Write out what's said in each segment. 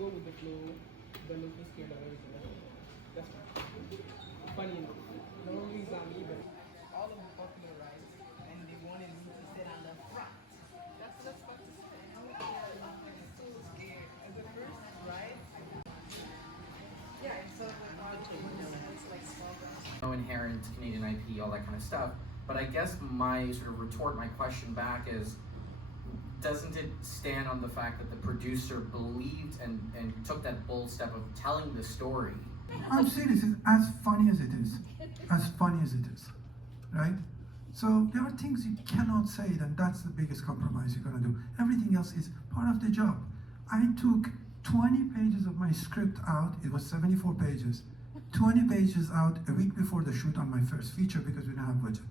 go with the flow, then don't be scared of everything. That's fine. Funny enough. No reason either. All of the popular rides, and they wanted me to sit on the front. That's what I was about to say. I'm so scared. At the first ride, yeah, so like small girls. No inherent Canadian IP, all that kind of stuff. But I guess my sort of retort, my question back is, doesn't it stand on the fact that the producer believed and took that bold step of telling the story? I'm serious, it's as funny as it is. As funny as it is, right? So there are things you cannot say, then that's the biggest compromise you're gonna do. Everything else is part of the job. I took 20 pages of my script out, it was 74 pages. 20 pages out a week before the shoot on my first feature because we didn't have budget.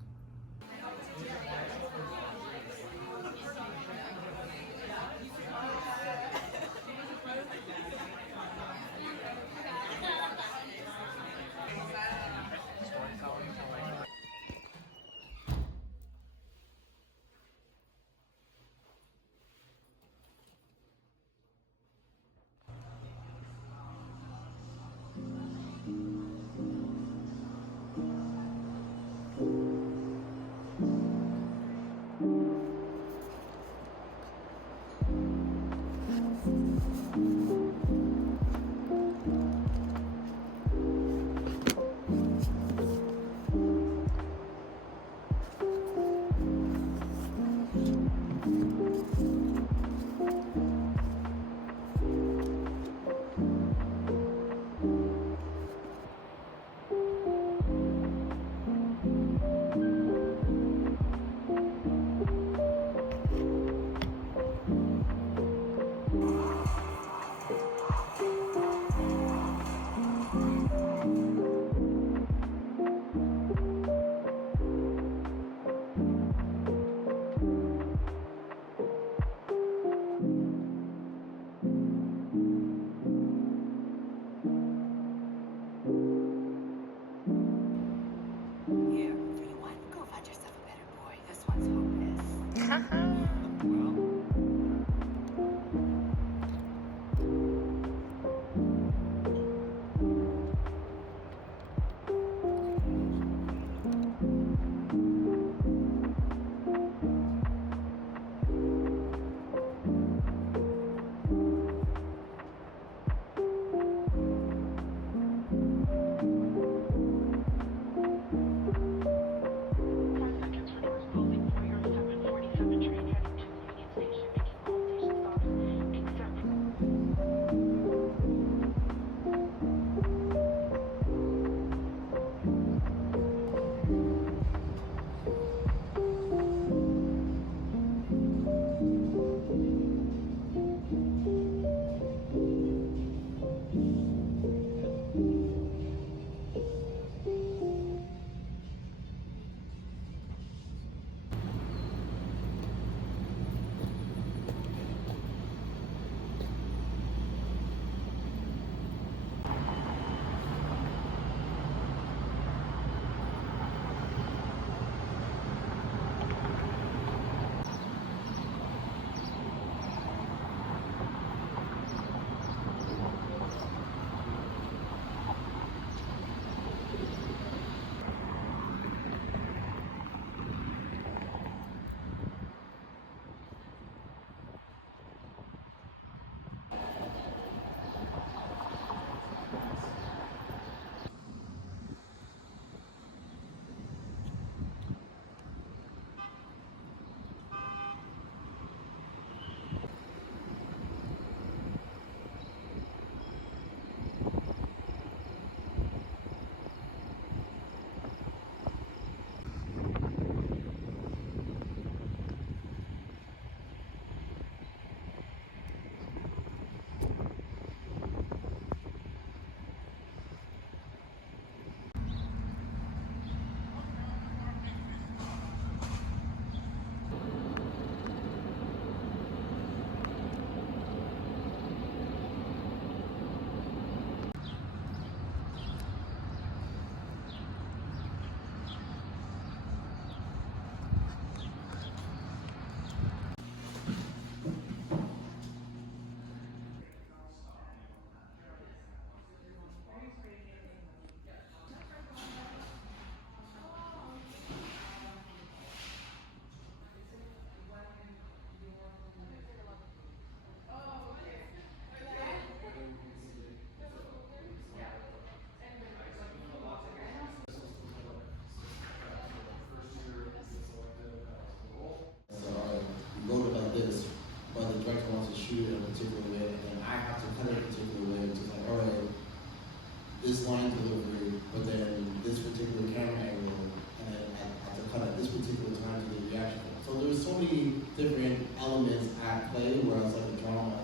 elements at play, whereas like a drama,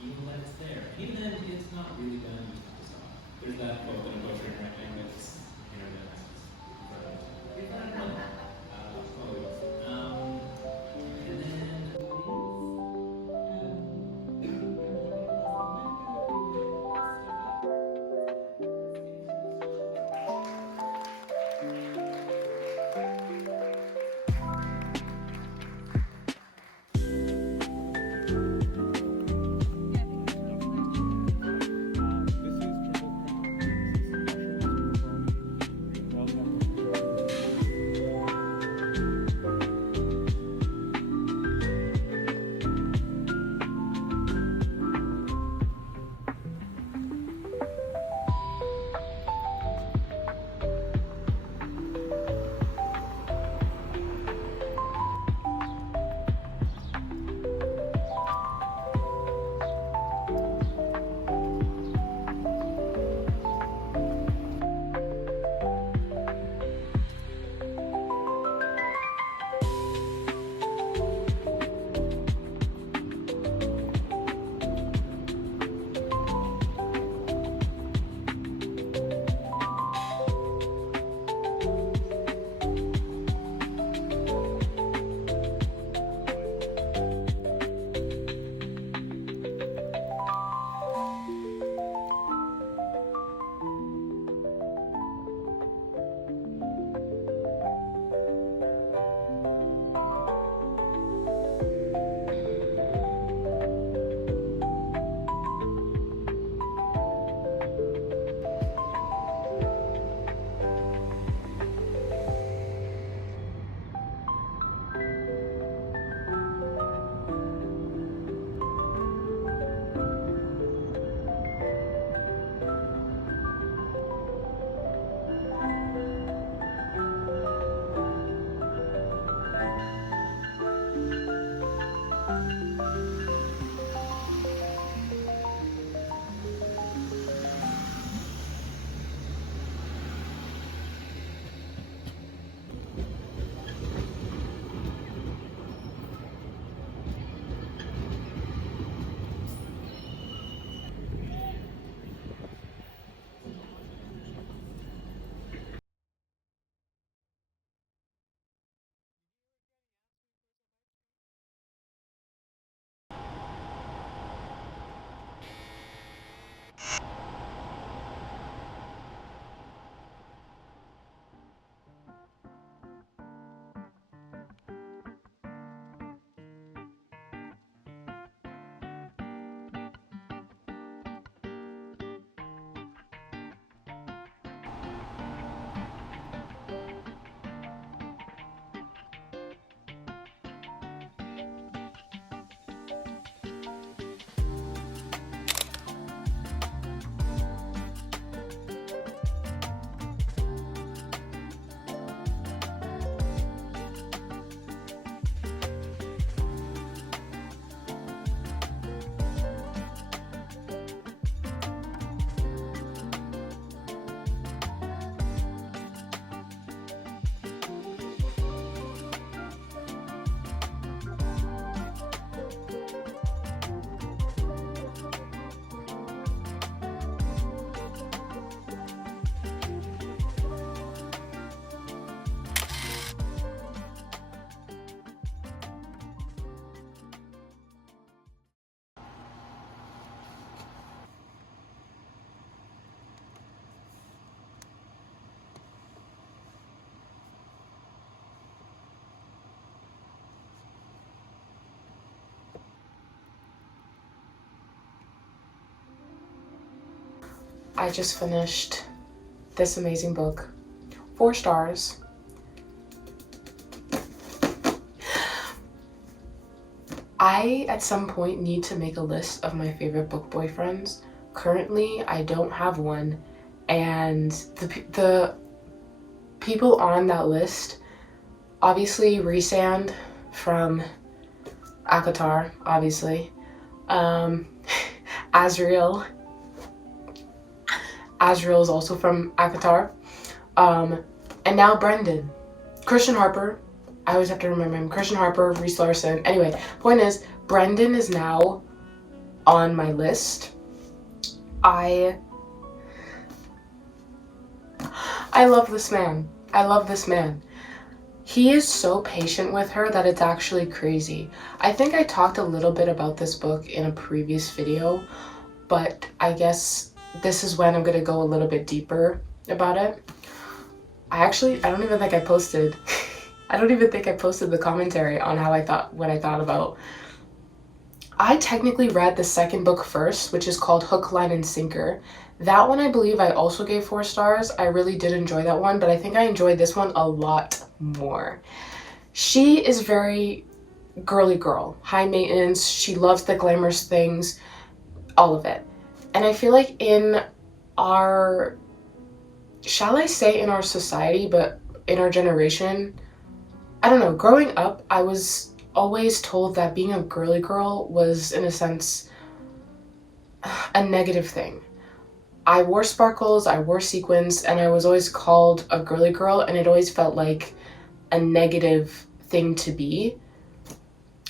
even when it's there, even then it's not really gonna be dissolved. There's that quote that I'm butchering right now, but it's internet essence. And then I just finished this amazing book. 4 stars. I, at some point, need to make a list of my favorite book boyfriends. Currently, I don't have one, and the people on that list, obviously Rhysand from ACOTAR, obviously, Azriel is also from ACOTAR, and now Brendan. Christian Harper, I always have to remember him. Christian Harper, Reese Larson. Anyway, point is, Brendan is now on my list. I love this man. I love this man. He is so patient with her that it's actually crazy. I think I talked a little bit about this book in a previous video, but I guess this is when I'm gonna go a little bit deeper about it. I don't even think I posted. I don't even think I posted the commentary on what I thought about. I technically read the second book first, which is called Hook, Line, and Sinker. That one, I believe I also gave 4 stars. I really did enjoy that one, but I think I enjoyed this one a lot more. She is very girly girl, high maintenance. She loves the glamorous things, all of it. And I feel like in our, shall I say in our society, but in our generation, I don't know, growing up, I was always told that being a girly girl was, in a sense, a negative thing. I wore sparkles, I wore sequins, and I was always called a girly girl, and it always felt like a negative thing to be.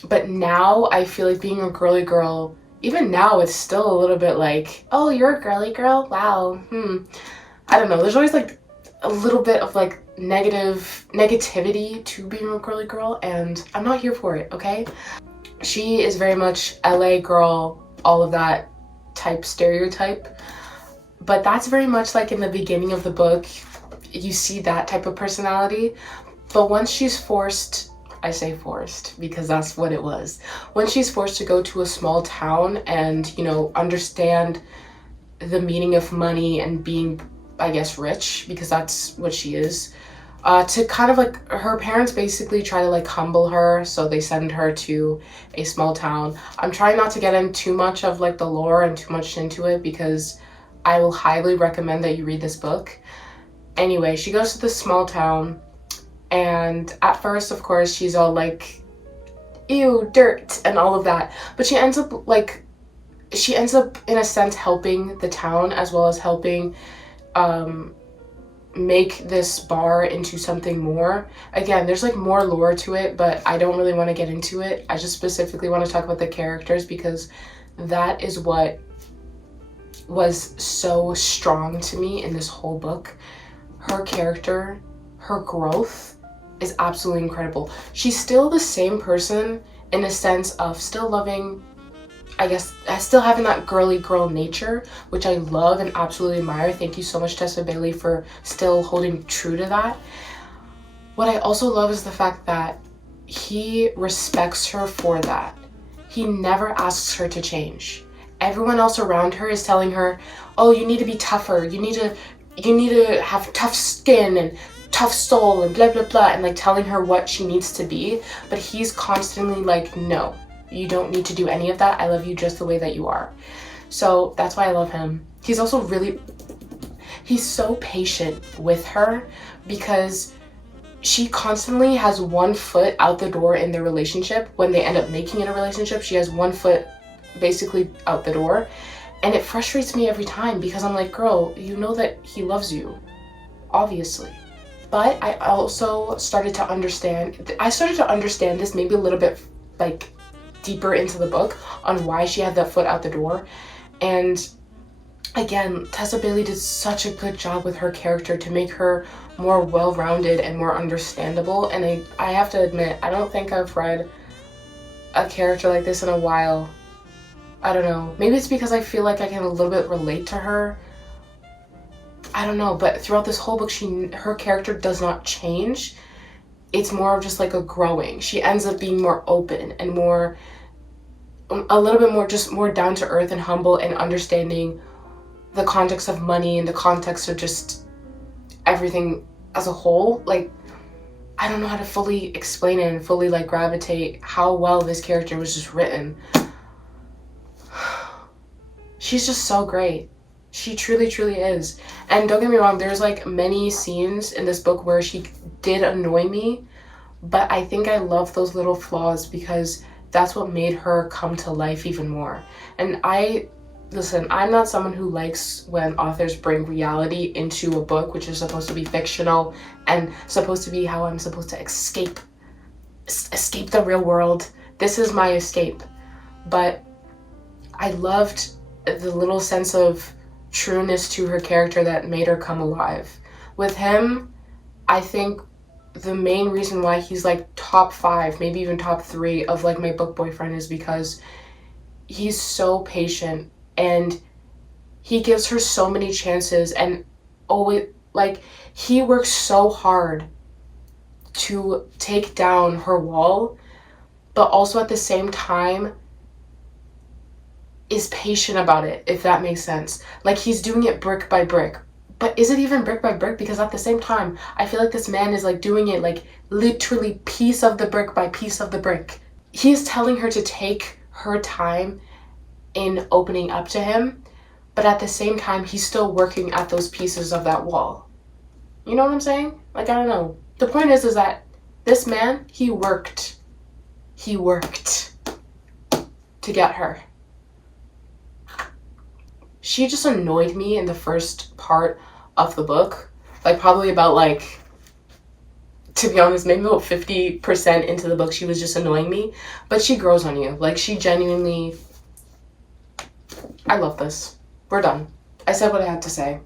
But now I feel like being a girly girl, even now, it's still a little bit like, oh, you're a girly girl? Wow. I don't know. There's always like a little bit of like negativity to being a girly girl, and I'm not here for it, okay? She is very much LA girl, all of that type stereotype. But that's very much like in the beginning of the book, you see that type of personality. But once she's forced, I say forced because that's what it was. When she's forced to go to a small town and, you know, understand the meaning of money and being, I guess, rich, because that's what she is, to kind of like, her parents basically try to like humble her, so they send her to a small town. I'm trying not to get in too much of like the lore and too much into it because I will highly recommend that you read this book. Anyway, she goes to this small town, and at first, of course, she's all like, ew, dirt, and all of that. But she ends up in a sense helping the town as well as helping make this bar into something more. Again, there's like more lore to it, but I don't really want to get into it. I just specifically want to talk about the characters because that is what was so strong to me in this whole book. Her character, her growth is absolutely incredible. She's still the same person in a sense of still loving, I guess, still having that girly girl nature, which I love and absolutely admire. Thank you so much, Tessa Bailey, for still holding true to that. What I also love is the fact that he respects her for that. He never asks her to change. Everyone else around her is telling her, oh, you need to be tougher, you need to have tough skin and tough soul and blah blah blah, and like telling her what she needs to be. But he's constantly like, no, you don't need to do any of that. I love you just the way that you are. So that's why I love him. He's also he's so patient with her because she constantly has one foot out the door in their relationship. When they end up making it a relationship, she has one foot basically out the door, and it frustrates me every time because I'm like, girl, you know that he loves you, obviously. But I also started to understand this maybe a little bit like deeper into the book on why she had that foot out the door. And again, Tessa Bailey did such a good job with her character to make her more well-rounded and more understandable. And I have to admit, I don't think I've read a character like this in a while. I don't know. Maybe it's because I feel like I can a little bit relate to her. I don't know, but throughout this whole book, her character does not change. It's more of just like a growing. She ends up being more open and a little bit more, just more down to earth and humble and understanding the context of money and the context of just everything as a whole. Like, I don't know how to fully explain it and fully like gravitate how well this character was just written. She's just so great. She truly, truly is. And don't get me wrong, there's like many scenes in this book where she did annoy me, but I think I love those little flaws because that's what made her come to life even more. And listen, I'm not someone who likes when authors bring reality into a book, which is supposed to be fictional and supposed to be how I'm supposed to escape escape the real world. This is my escape. But I loved the little sense of trueness to her character that made her come alive. With him, I think the main reason why he's like top 5, maybe even top 3 of like my book boyfriend is because he's so patient and he gives her so many chances, and always like he works so hard to take down her wall, but also at the same time is patient about it, if that makes sense. Like he's doing it brick by brick. But is it even brick by brick? Because at the same time, I feel like this man is like doing it like literally piece of the brick by piece of the brick. He's telling her to take her time in opening up to him, but at the same time, he's still working at those pieces of that wall. You know what I'm saying? Like, I don't know. The point is that this man, he worked to get her. She just annoyed me in the first part of the book. Like, probably about, like, to be honest, maybe about 50% into the book, she was just annoying me. But she grows on you. Like, she genuinely... I love this. We're done. I said what I had to say.